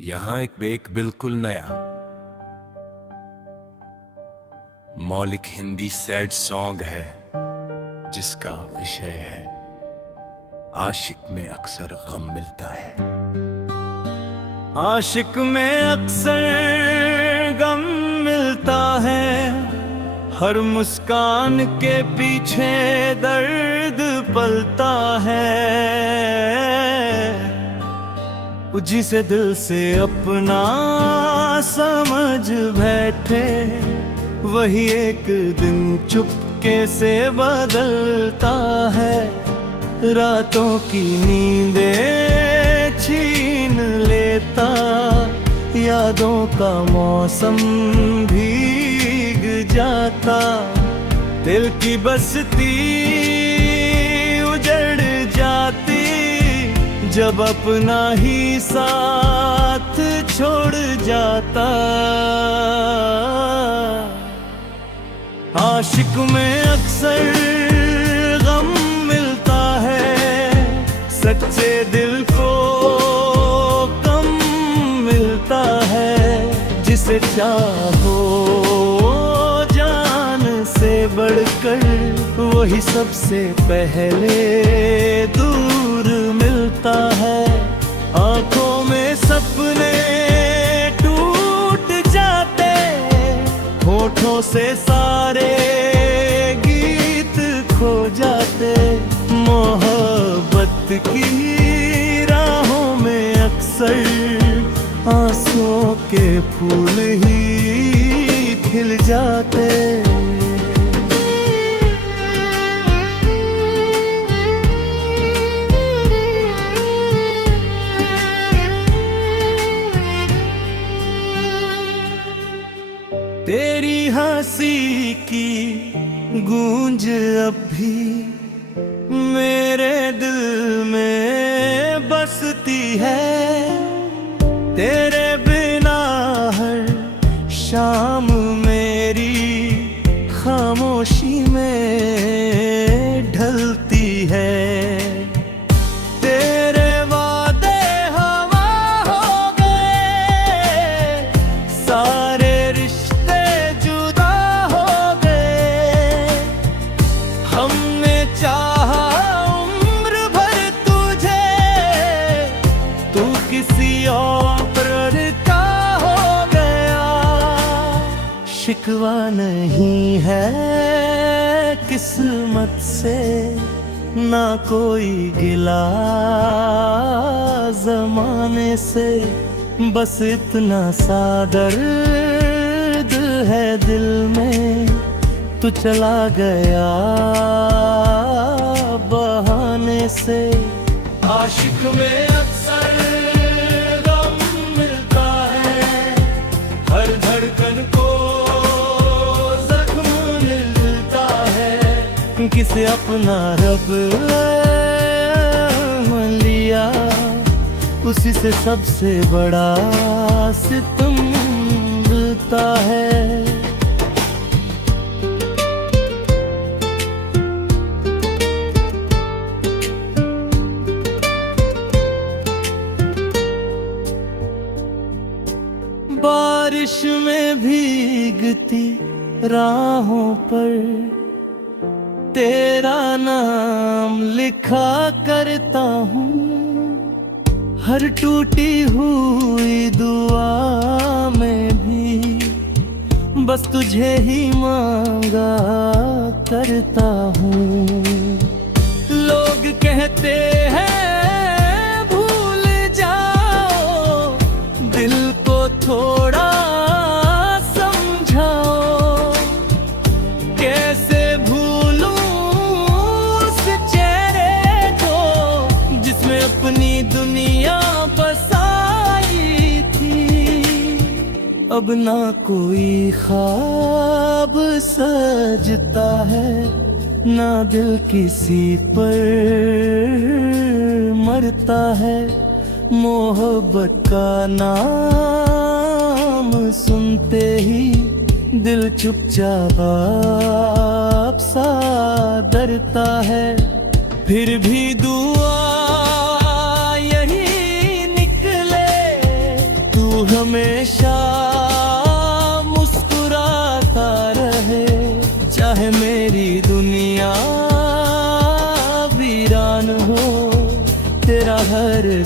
यहाँ एक बिल्कुल नया मौलिक हिंदी सैड सॉन्ग है जिसका विषय है आशिक में अक्सर गम मिलता है। आशिक में अक्सर गम मिलता है, हर मुस्कान के पीछे दर्द पलता है। जिसे दिल से अपना समझ बैठे वही एक दिन चुपके से बदलता है। रातों की नींदें छीन लेता, यादों का मौसम भीग जाता। दिल की बस्ती उजड़ जाती जब अपना ही साथ छोड़ जाता। आशिक में अक्सर गम मिलता है, सच्चे दिल को कम मिलता है। जिसे चाहो जान से बढ़कर वही सबसे पहले दूर मिलता है। आंखों में सपने टूट जाते, होठों से सारे गीत खो जाते। मोहब्बत की राहों में अक्सर आंसुओं के फूल ही खिल जाते। तेरी हंसी की गूंज अब भी मेरे दिल में बसती है। तेरे बिना हर शाम मेरी खामोशी में ढलती है। तेरे वादे हवा हो गए, सारे रिश्ते जुदा हो गए। हमने चाहा उम्र भर तुझे, तू किसी और का हो गया। शिकवा नहीं है किस्मत से, ना कोई गिला ज़माने से। बस इतना सा दर्द है दिल में, तू चला गया बहाने से। आशिक में अक्सर गम मिलता है, हर धड़कन को जख्म मिलता है। किसे अपना रब लिया, उसी से सबसे बड़ा सितम मिलता है। बारिश में भीगती राहों पर तेरा नाम लिखा करता हूँ। हर टूटी हुई दुआ में भी बस तुझे ही मांगा करता हूँ। लोग कहते हैं भूल जाओ, दिल को थोड़ा समझाओ। कैसे भूलूं उस चेहरे को जिसमें अपनी दुनिया बसाई थी। अब ना कोई ख्वाब सजता है, ना दिल किसी पर मरता है। मोहब्बत का नाम सुनते ही दिल चुपचाप सा डरता है। फिर भी दुआ यही निकले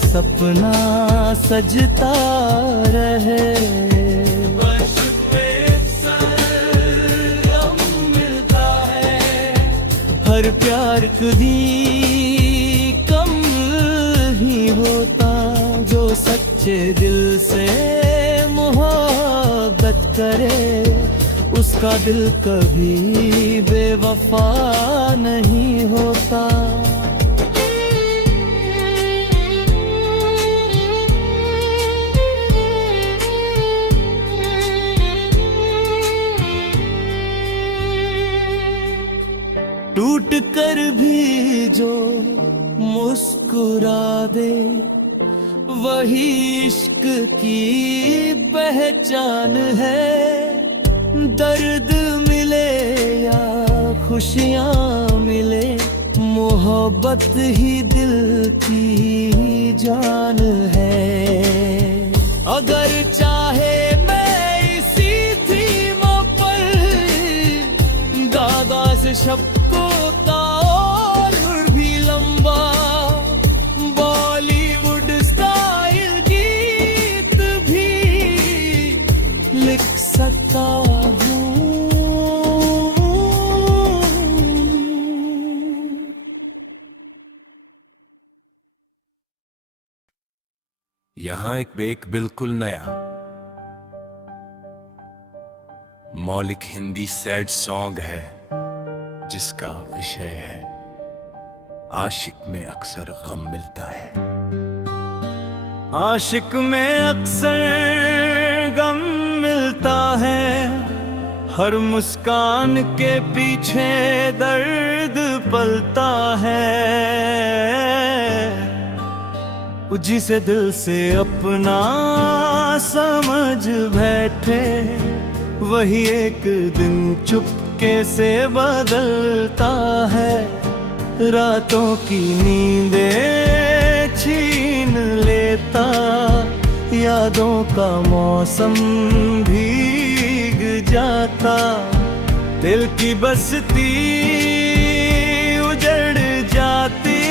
सपना सजता रहे। बस गम मिलता है, हर प्यार कभी कम ही होता। जो सच्चे दिल से मोहब्बत करे, उसका दिल कभी बेवफा नहीं होता। टूट कर भी जो मुस्कुरा दे, वही इश्क की पहचान है। दर्द मिले या खुशियाँ मिले, मोहब्बत ही दिल की जान है। अगर चाहे मैं इसी थीमों पर दागा से शब्दों का और भी लंबा बॉलीवुड स्टाइल गीत भी लिख सकता हूँ। यहाँ एक बिल्कुल नया मौलिक हिंदी सैड सॉन्ग है, जिसका विषय है आशिक में अक्सर गम मिलता है। आशिक में अक्सर गम मिलता है, हर मुस्कान के पीछे दर्द पलता है। जिसे दिल से अपना समझ बैठे, वही एक दिन चुपके से बदलता है। रातों की नींदें छीन लेता, यादों का मौसम भीग जाता। दिल की बस्ती उजड़ जाती,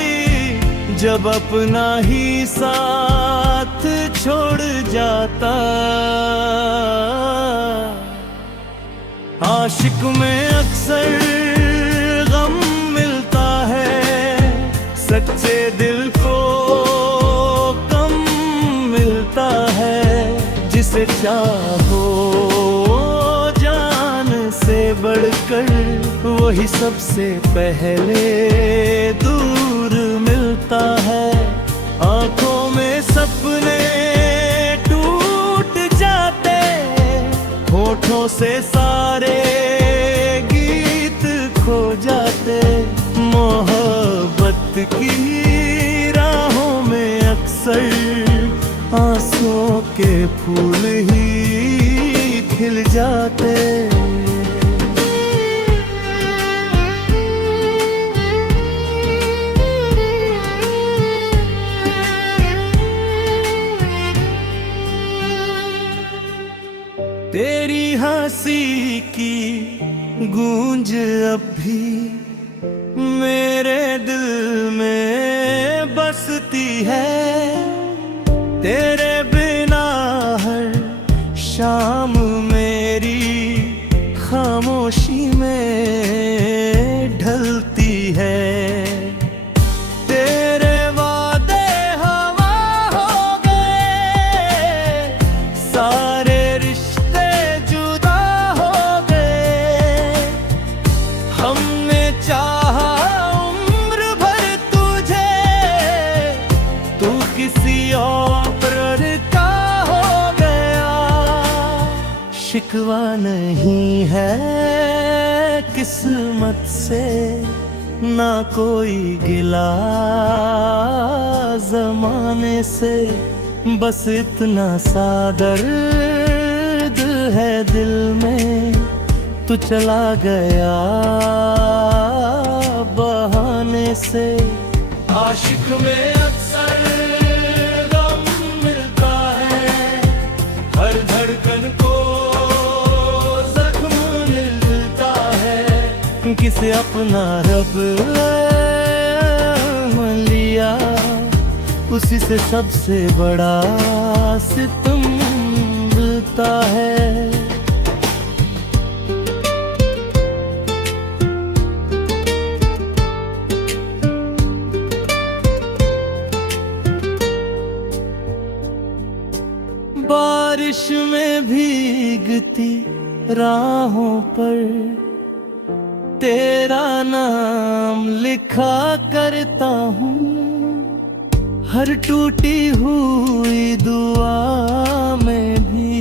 जब अपना ही साथ छोड़ जाता। आशिक में अक्सर गम मिलता है, सच्चे दिल को कम मिलता है। जिसे चाहो जान से बढ़कर, वही सबसे पहले दूर मिलता है। आंखों में सपने टूट जाते, होठों से सारे गीत खो जाते। मोहब्बत की राहों में अक्सर आंसुओं के फूल ही खिल जाते। तेरी हंसी की गूंज अब भी मेरे दिल में बसती है। तेरे बिना हर शाम मेरी खामोशी में ढलती है। तेरे वादे हवा हो गए, सारे रिश्ते जुदा हो गए। हमने चाहा उम्र भर तुझे, तू किसी और का हो गया। शिकवा नहीं है किस्मत से, ना कोई गिला जमाने से। बस इतना सा दर्द है दिल में, तू चला गया बहाने से। आशिक में अक्सर गम मिलता है, हर धड़कन को जख्म मिलता है। किसे अपना रब लिया, उसी से सबसे बड़ा सितम मिलता है। बारिश में भीगती राहों पर तेरा नाम लिखा करता हूँ। हर टूटी हुई दुआ में भी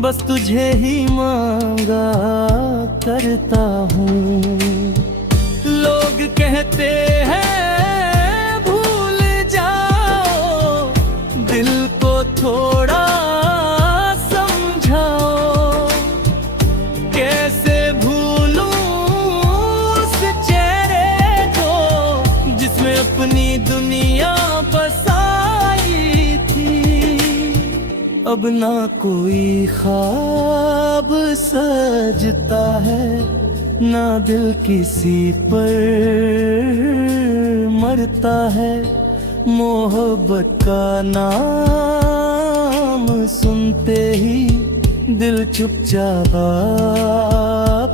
बस तुझे ही मांगा करता हूँ। लोग कहते हैं भूल जाओ, दिल को थोड़ा समझाओ। कैसे भूलूं उस चेहरे को जिसमें अपनी दुनिया बसाई थी। अब ना कोई ख्वाब सजता है, ना दिल किसी पर मरता है। मोहब्बत का नाम सुनते ही दिल चुपचाप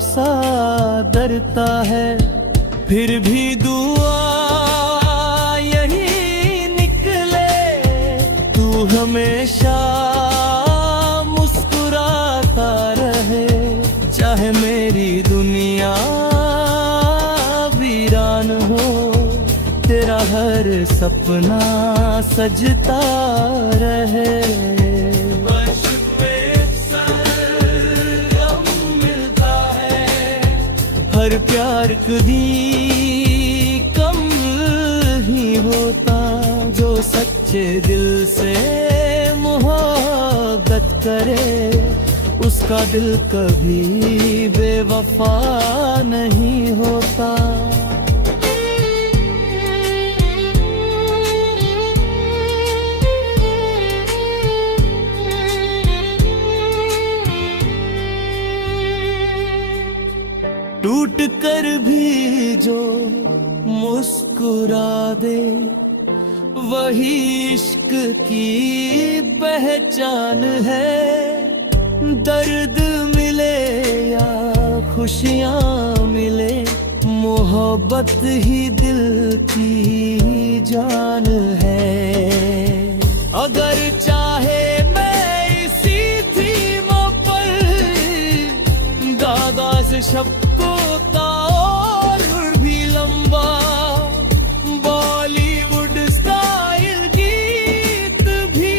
सा डरता है। फिर भी दुआ यही निकले, तू हमेशा मुस्कुराता रहे। चाहे मेरी दुनिया वीरान हो, तेरा हर सपना सजता रहे। हर प्यार कभी कम ही होता, जो सच्चे दिल से मोहब्बत करे उसका दिल कभी बेवफा नहीं होता। टूट कर भी जो मुस्कुरा दे, वही इश्क की पहचान है। दर्द मिले या खुशियाँ मिले, मोहब्बत ही दिल की जान है। अगर चाहे मैं इसी थीम पर दादा से शब्द का और भी लंबा बॉलीवुड स्टाइल गीत भी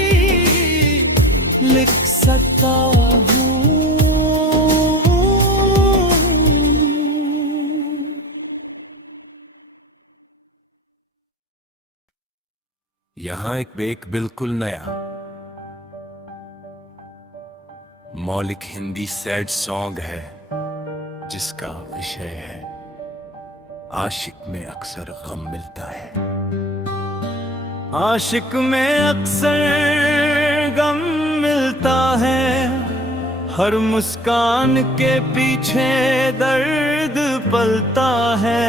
लिख सकता हूँ। यहाँ एक बिल्कुल नया मौलिक हिंदी सैड सॉन्ग है, जिसका विषय है आशिक में अक्सर गम मिलता है। आशिक में अक्सर गम मिलता है, हर मुस्कान के पीछे दर्द पलता है।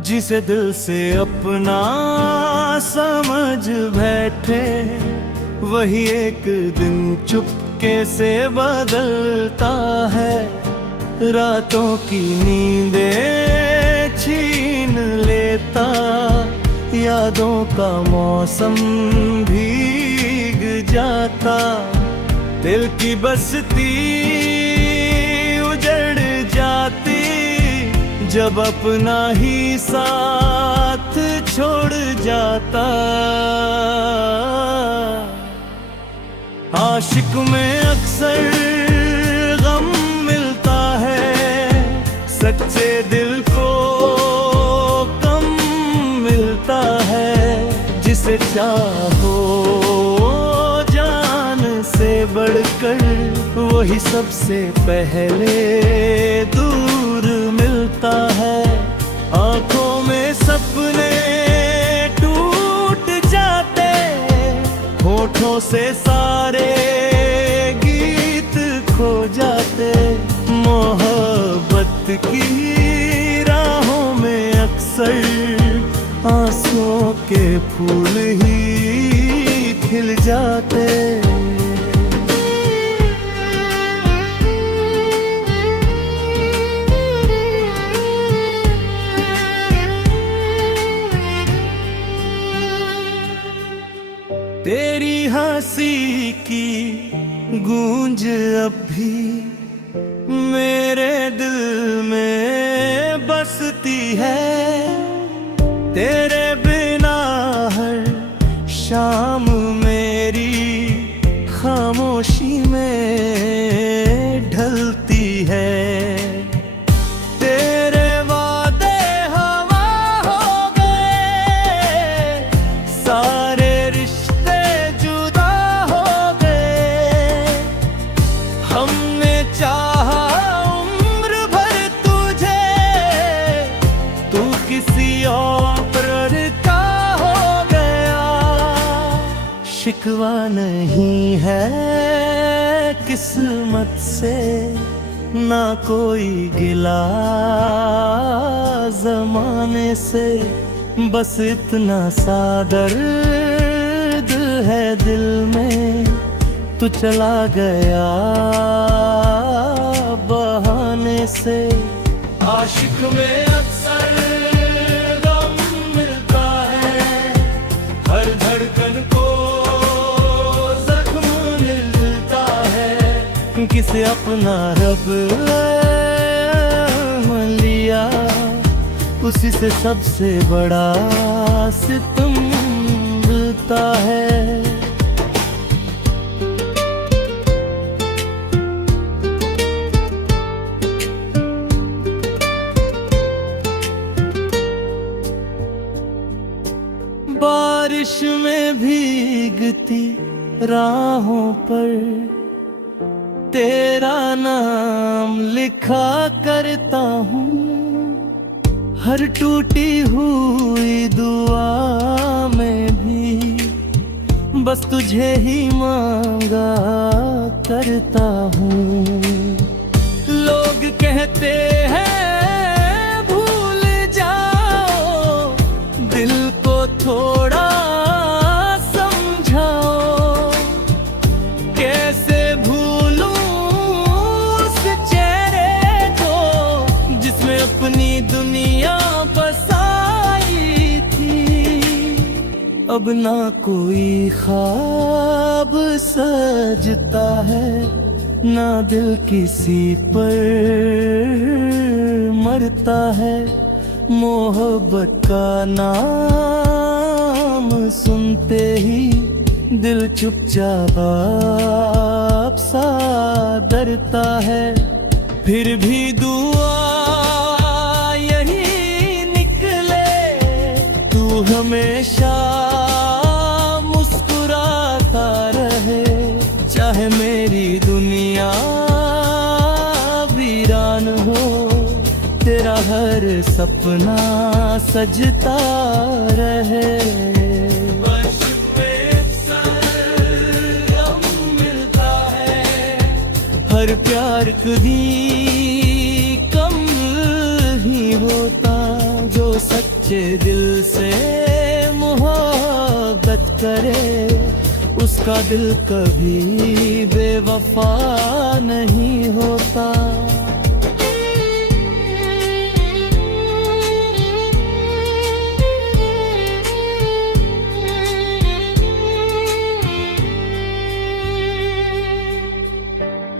जिसे दिल से अपना समझ बैठे, वही एक दिन चुपके से बदलता है। रातों की नींदें छीन लेता, यादों का मौसम भीग जाता। दिल की बस्ती उजड़ जाती, जब अपना ही साथ छोड़ जाता। आशिक में अक्सर गम मिलता है, सच्चे दिल को कम मिलता है। जिसे चाहो जान से बढ़कर, वही सबसे पहले दूर मिलता है। आंखों में सपने टूट जाते, होठों से सारे गीत खो जाते। मोहब्बत की राहों में अक्सर के फूल ही खिल जाते। तेरी हंसी की गूंज अब भी मेरे दिल में बसती है। तेरे बिना हर शाम मेरी खामोशी में ढलती है। तेरे वादे हवा हो गए, सारे रिश्ते जुदा हो गए। हमने चाहा उम्र भर तुझे, तू किसी और का हो गया। शिकवा नहीं है किस्मत से, ना कोई गिला जमाने से। बस इतना सा दर्द है दिल में, तू चला गया बहाने से। आशिक में अक्सर गम मिलता है, हर धड़कन को जख्म मिलता है। किसे अपना रब लिया, उसी से सबसे बड़ा सितम मिलता है। बारिश में भीगती राहों पर तेरा नाम लिखा करता हूँ। हर टूटी हुई दुआ में भी बस तुझे ही मांगा करता हूँ। लोग कहते हैं भूल जाओ, दिल को थोड़ा समझाओ। कैसे भूलूं उस चेहरे को जिसमें अपनी दुनिया बसाई थी। अब ना कोई ख्वाब सजता है, ना दिल किसी पर मरता है। मोहब्बत का नाम सुनते ही दिल चुपचाप सा डरता है। फिर भी दुआ यही निकले, तू हमेशा मुस्कुराता रहे। चाहे मेरी दुनिया वीरान हो, तेरा हर सपना सजता रहे। हर प्यार कभी कम ही होता, जो सच्चे दिल से मोहब्बत करे उसका दिल कभी बेवफा नहीं होता।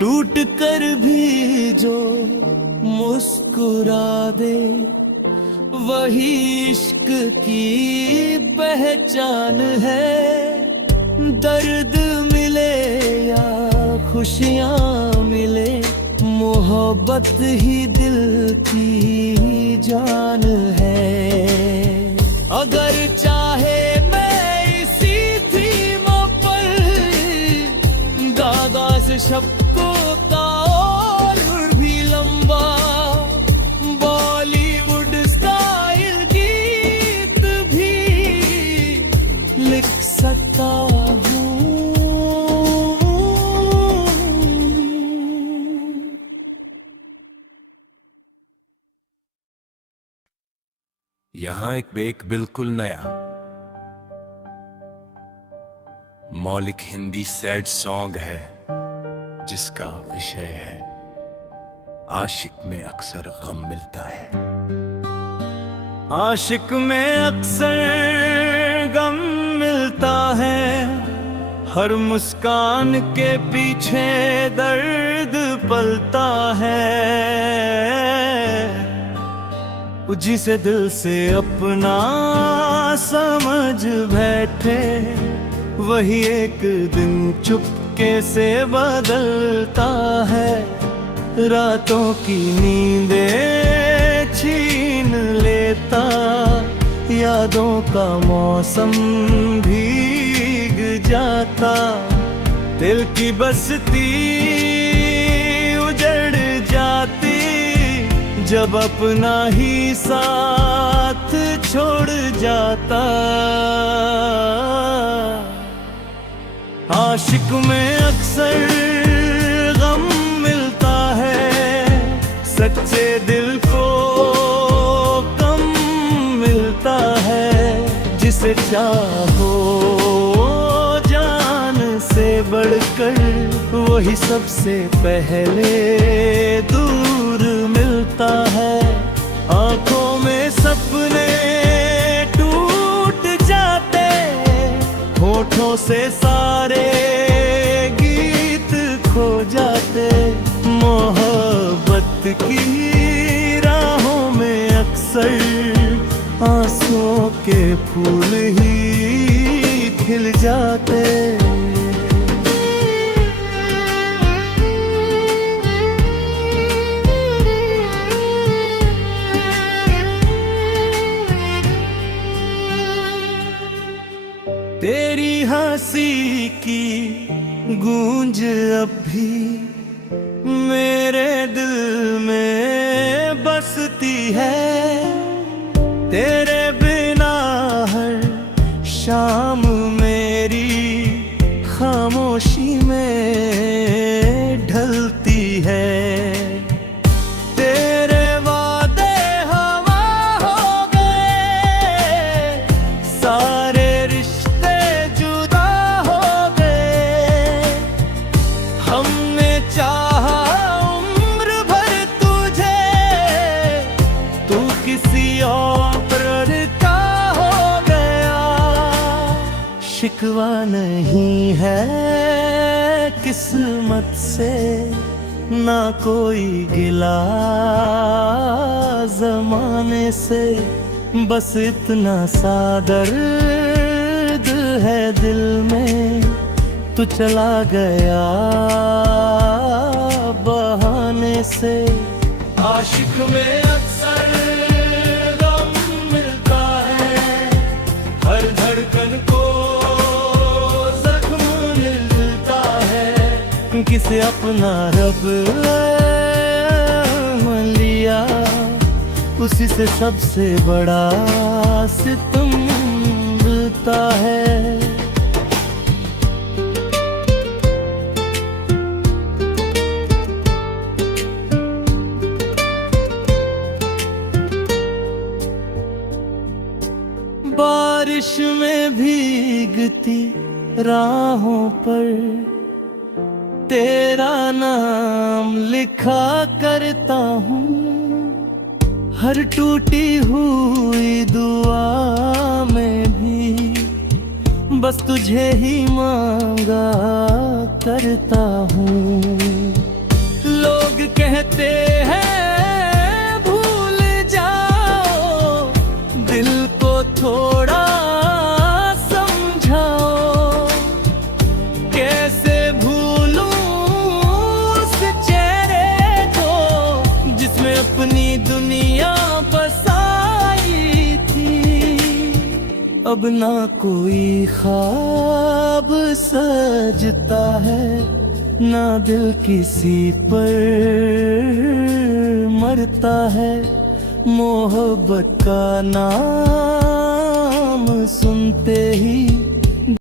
टूट कर भी जो मुस्कुरा दे, वही इश्क की पहचान है। दर्द मिले या खुशियाँ मिले, मोहब्बत ही दिल की जान है। अगर चाहे मैं इसी थीम पर दागा से शब्दों का और भी लंबा बॉलीवुड स्टाइल गीत भी लिख सकता हूँ। यहाँ एक बिल्कुल नया मौलिक हिंदी सैड सॉन्ग है जिसका विषय है आशिक में अक्सर गम मिलता है। आशिक में अक्सर गम मिलता है, हर मुस्कान के पीछे दर्द पलता है। जिसे दिल से अपना समझ बैठे वही एक दिन चुपके से बदलता है। रातों की नींदें छीन लेता, यादों का मौसम भीग जाता। दिल की बस्ती उजड़ जाती जब अपना ही साथ छोड़ जाता। आशिक में अक्सर गम मिलता है, सच्चे दिल को कम मिलता है। जिसे चाहो जान से बढ़कर वही सबसे पहले दूर मिलता है। आंखों में सपने टूट जाते, होठों से सारे गीत खो जाते। मोहब्बत की राहों में अक्सर आंसुओं के फूल ही खिल जाते। तेरी हंसी की गूंज अब भी मेरे दिल में बसती है। तेरे बिना हर शाम मेरी खामोशी में ढलती है। तेरे वादे हवा हो गए, सारे रिश्ते जुदा हो गए। हमने चाहा उम्र भर तुझे, तू किसी और का हो गया। शिकवा नहीं है किस्मत से, ना कोई गिला जमाने से। बस इतना सा दर्द है दिल में, तू चला गया बहाने से। आशिक में अक्सर गम मिलता है, हर धड़कन को जख्म मिलता है। किसे अपना रब लिया, उसी से सबसे बड़ा सितम मिलता है। बारिश में भीगती राहों पर तेरा नाम लिखा करता हूँ। हर टूटी हुई दुआ में भी बस तुझे ही मांगा करता हूँ। लोग कहते हैं भूल जाओ, दिल को थोड़ा समझाओ। कैसे भूलूं उस चेहरे को जिसमें अपनी दुनिया बसाई थी। अब ना कोई ख्वाब सजता है, ना दिल किसी पर मरता है। मोहब्बत का नाम सुनते ही